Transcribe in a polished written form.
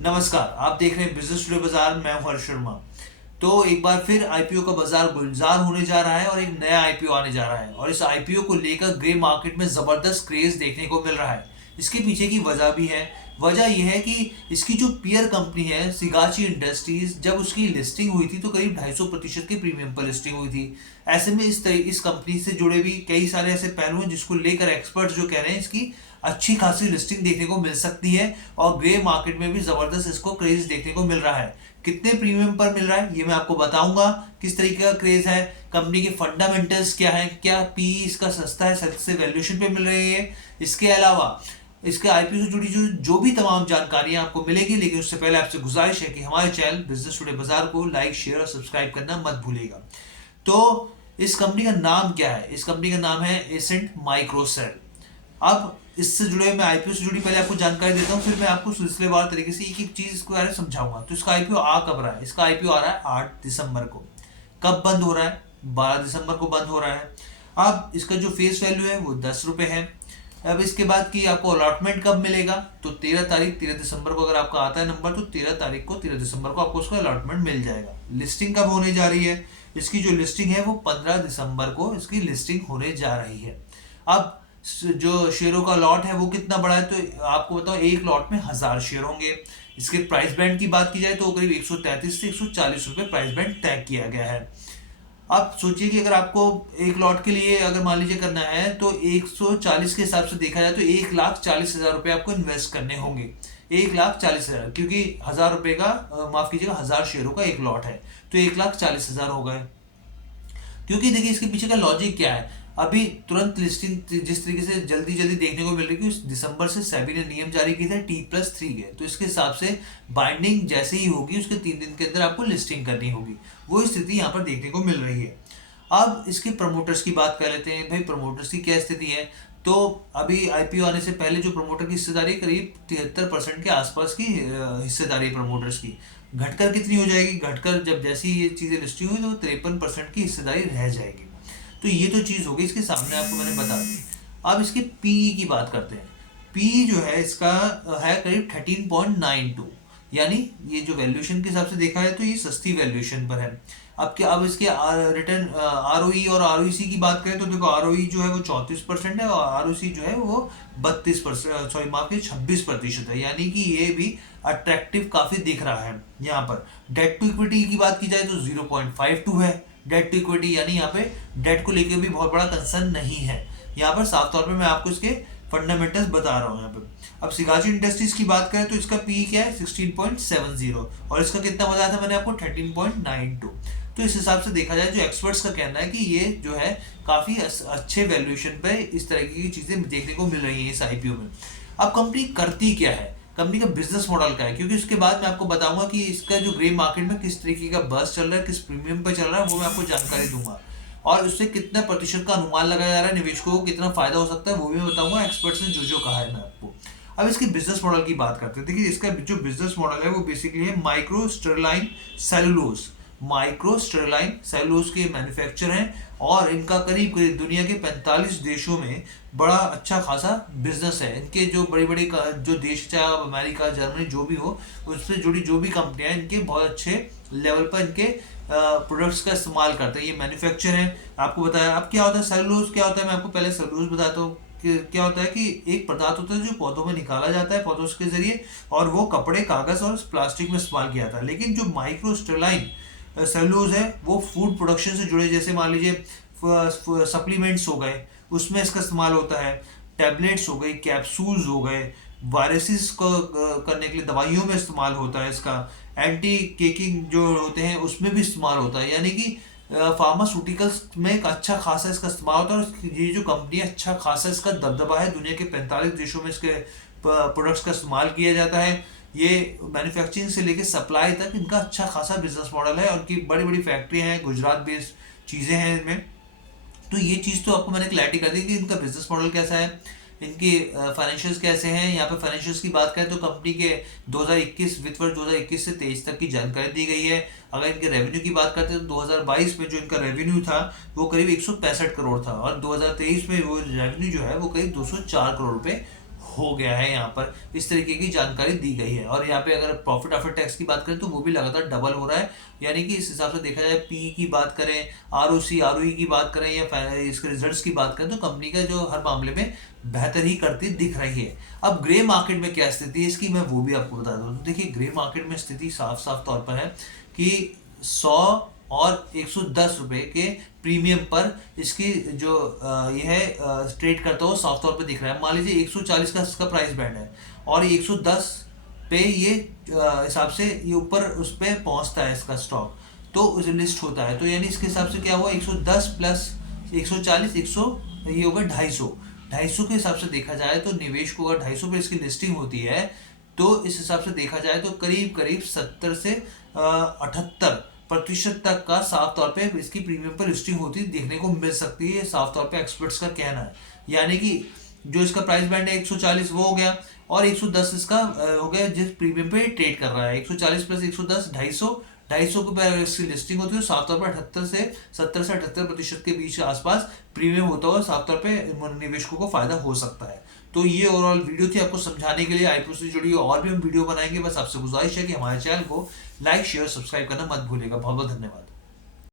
नमस्कार, आप देख रहे हैं बिजनेस टुडे बाजार। मैं हूं हर्ष शर्मा। तो एक बार फिर आईपीओ का बाजार गुलजार होने जा रहा है और एक नया आईपीओ आने जा रहा है और इस आईपीओ को लेकर ग्रे मार्केट में जबरदस्त क्रेज देखने को मिल रहा है। इसके पीछे की वजह भी है। वजह यह है कि इसकी जो पीयर कंपनी है सिगाची इंडस्ट्रीज, जब उसकी लिस्टिंग हुई थी तो करीब 250% के प्रीमियम पर लिस्टिंग हुई थी। ऐसे में इस कंपनी से जुड़े भी कई सारे ऐसे पहलू हैं जिसको लेकर एक्सपर्ट्स जो कह रहे हैं इसकी अच्छी खासी लिस्टिंग देखने को मिल सकती है और ग्रे मार्केट में भी जबरदस्त इसको क्रेज देखने को मिल रहा है। कितने प्रीमियम पर मिल रहा है ये मैं आपको बताऊंगा। किस तरीके का क्रेज है, कंपनी के फंडामेंटल्स क्या है, क्या पी इसका सस्ता है, सस्ते वैल्यूएशन पे मिल रही है। इसके अलावा इसके आईपीओ से जुड़ी जो भी तमाम जानकारियां आपको मिलेगी, लेकिन उससे पहले आपसे गुजारिश है कि हमारे चैनल बिजनेस टुडे बाजार को लाइक, शेयर और सब्सक्राइब करना मत भूलिएगा। तो इस कंपनी का नाम क्या है? इस कंपनी का नाम है एसेंट माइक्रोसेल। अब इससे जुड़े मैं आईपीओ से जुड़ी पहले आपको जानकारी देता हूँ, फिर मैं आपको सिलसिलेवार तरीके से एक एक चीज इसके बारे में समझाऊंगा। तो इसका आईपीओ आ कब रहा है? इसका आईपीओ आ रहा है 8 दिसंबर को। कब बंद हो रहा है? 12 दिसंबर को बंद हो रहा है। अब इसका जो फेस वैल्यू है वो 10 रुपये है। अब इसके बाद की आपको अलॉटमेंट कब मिलेगा? तो 13 दिसंबर को अगर आपका आता है नंबर, तो 13 दिसंबर को आपको उसका अलॉटमेंट मिल जाएगा। लिस्टिंग कब होने जा रही है? इसकी जो लिस्टिंग है वो 15 दिसंबर को इसकी लिस्टिंग होने जा रही है। अब जो शेयरों का लॉट है वो कितना बड़ा है? तो आपको बताओ, एक लॉट में 1000 शेयर होंगे। इसके प्राइस बैंड की बात की जाए तो करीब 133 से 140 रुपए प्राइस बैंड तय किया गया है। आप सोचिए कि अगर आपको एक लॉट के लिए अगर मान लीजिए करना है तो 140 के हिसाब से देखा जाए तो 1,40,000 रुपये आपको इन्वेस्ट करने होंगे। 1,40,000, क्योंकि 1000 रुपये का माफ कीजिएगा 1000 शेयरों का एक लॉट है, तो 1,40,000 हो गए। क्योंकि देखिए इसके पीछे का लॉजिक क्या है। अभी तुरंत लिस्टिंग जिस तरीके से जल्दी जल्दी देखने को मिल रही है कि दिसंबर से सेबी ने नियम जारी किए थे T+3 के, तो इसके हिसाब से बाइंडिंग जैसे ही होगी उसके 3 दिन के अंदर आपको लिस्टिंग करनी होगी। वो स्थिति यहाँ पर देखने को मिल रही है। अब इसके प्रमोटर्स की बात कर लेते हैं। भाई प्रमोटर्स की क्या स्थिति है? तो अभी आईपीओ आने से पहले जो प्रमोटर की हिस्सेदारी करीब 73% के आसपास की हिस्सेदारी है प्रमोटर्स की। घटकर कितनी हो जाएगी? घटकर जब जैसी ये चीजें लिस्टिंग हुई तो 53% की हिस्सेदारी रह जाएगी। तो ये तो चीज होगी, इसके सामने आपको मैंने बता दी। अब इसके पीई की बात करते हैं। पी जो है इसका है करीब 13.92, यानी ये जो वैल्यूएशन के हिसाब से देखा है तो ये सस्ती वैल्यूएशन पर है। अब इसके रिटर्न आरओई और आरओसी की बात करें तो देखो आरओई जो है वो 34% है और आरओसी जो है वो 32%, सॉरी माफ कीजिए 26% है, यानी कि ये भी अट्रैक्टिव काफी दिख रहा है। यहाँ पर डेट टू इक्विटी की बात की जाए तो 0.52 है डेट टू इक्विटी, यानी यहाँ पे डेट को लेकर भी बहुत बड़ा कंसर्न नहीं है। यहाँ पर साफ तौर पे मैं आपको इसके फंडामेंटल्स बता रहा हूँ यहाँ पे। अब सिगाची इंडस्ट्रीज की बात करें तो इसका पी क्या है 16.70 और इसका कितना बताया था मैंने आपको 13.92। तो इस हिसाब से देखा जाए जो एक्सपर्ट्स का कहना है कि ये जो है काफी अच्छे वैल्यूएशन पे इस तरह की चीजें देखने को मिल रही है इस आईपीओ में। अब कंपनी करती क्या है, कंपनी का बिजनेस मॉडल क्या है, क्योंकि उसके बाद मैं आपको बताऊंगा कि इसका जो ग्रे मार्केट में किस तरीके का बस चल रहा है, किस प्रीमियम पे चल रहा है, वो मैं आपको जानकारी दूंगा। और उससे कितना प्रतिशत का अनुमान लगाया जा रहा है, निवेशकों को कितना फायदा हो सकता है वो भी बताऊंगा, एक्सपर्ट्स ने जो जो कहा है मैं आपको। अब इसके बिजनेस मॉडल की बात करते हैं। देखिए इसका जो बिजनेस मॉडल है वो बेसिकली है माइक्रो स्टेरलाइन सेलुलोज। माइक्रो स्टेरलाइन सेलुलोज के मैन्युफैक्चर हैं और इनका करीब करीब दुनिया के 45 देशों में बड़ा अच्छा खासा बिजनेस है। इनके जो बड़ी बड़ी जो देश, चाहे अमेरिका, जर्मनी, जो भी हो, उससे जुड़ी जो भी कंपनियां इनके बहुत अच्छे लेवल पर इनके प्रोडक्ट्स का इस्तेमाल करते हैं। ये मैन्युफैक्चर है। आपको बताया अब क्या होता है सेलुलोज क्या होता है, मैं आपको पहले सेलुलोज बताता हूँ कि क्या होता है कि एक पदार्थ होता है जो पौधों में निकाला जाता है पौधों के जरिए, और वो कपड़े, कागज और प्लास्टिक में इस्तेमाल किया जाता है। लेकिन जो माइक्रो स्टेरलाइन सेलुलोज है वो फूड प्रोडक्शन से जुड़े, जैसे मान लीजिए सप्लीमेंट्स हो गए उसमें इसका इस्तेमाल होता है, टैबलेट्स हो गई, कैप्सूल्स हो गए, वायरसेस को करने के लिए दवाइयों में इस्तेमाल होता है इसका, एंटी केकिंग जो होते हैं उसमें भी इस्तेमाल होता है। यानी कि फार्मास्यूटिकल्स में एक अच्छा खासा इसका इस्तेमाल होता है और ये जो कंपनी है अच्छा खासा इसका दबदबा है, दुनिया के 45 देशों में इसके प्रोडक्ट्स का इस्तेमाल किया जाता है। ये मैन्युफैक्चरिंग से लेके सप्लाई तक इनका अच्छा खासा बिजनेस मॉडल है और इनकी बड़ी बड़ी फैक्ट्री हैं, गुजरात बेस्ड चीज़ें हैं इनमें। तो ये चीज़ तो आपको मैंने क्लैरिटी कर दी कि इनका बिजनेस मॉडल कैसा है, इनके फाइनेंशियल्स कैसे हैं। यहाँ पे फाइनेंशियल्स की बात करें तो कंपनी के 2021 वित्त वर्ष 2021 से 23 तक की जानकारी दी गई है। अगर इनके रेवेन्यू की बात करते हैं तो 2022 में जो इनका रेवेन्यू था वो करीब 165 करोड़ था और 2023 में वो रेवेन्यू जो है वो करीब 204 करोड़ रुपए हो गया है। यहाँ पर इस तरीके की जानकारी दी गई है। और यहाँ पे अगर प्रॉफिट आफ्टर टैक्स की बात करें तो वो भी लगातार डबल हो रहा है। यानी कि इस हिसाब से देखा जाए, पी की बात करें, आरओसी आरओई की बात करें या इसके रिजल्ट्स की बात करें, तो कंपनी का जो हर मामले में बेहतर ही करती दिख रही है। अब ग्रे मार्केट में क्या स्थिति है इसकी, मैं वो भी आपको बता दूं। देखिए, ग्रे मार्केट में स्थिति साफ साफ तौर पर है कि 100 और 110 रुपए के प्रीमियम पर इसकी जो ये है ट्रेड करता हुआ साफ तौर पे दिख रहा है। मान लीजिए 140 का इसका प्राइस बैंड है और 110 पे ये हिसाब से ये ऊपर उस पे पहुंचता है इसका स्टॉक, तो उसे लिस्ट होता है। तो यानी इसके हिसाब से क्या हुआ, 110 प्लस 140, 100, ये होगा 250। 250 के हिसाब से देखा जाए तो निवेश को अगर 250 पे इसकी लिस्टिंग होती है, तो इस हिसाब से देखा जाए तो करीब करीब 70 से 78% तक का साफ तौर पे इसकी प्रीमियम पर लिस्टिंग होती देखने को मिल सकती है। साफ तौर पे एक्सपर्ट्स का कहना है। यानी कि जो इसका प्राइस बैंड है 140 वो हो गया, और 110 इसका हो गया जिस प्रीमियम पे ट्रेड कर रहा है। 140 प्लस 110, 250। 250 के ऊपर इसकी लिस्टिंग होती है, साफ तौर पर 78 से 70 से 78% के बीच आसपास प्रीमियम होता हुआ साफ तौर पे निवेशकों को फायदा हो सकता है। तो ये ओवरऑल वीडियो थी आपको समझाने के लिए। आईपीओ से जुड़ी और भी हम वीडियो बनाएंगे। बस आपसे गुजारिश है कि हमारे चैनल को लाइक शेयर सब्सक्राइब करना मत भूलिएगा। बहुत बहुत धन्यवाद।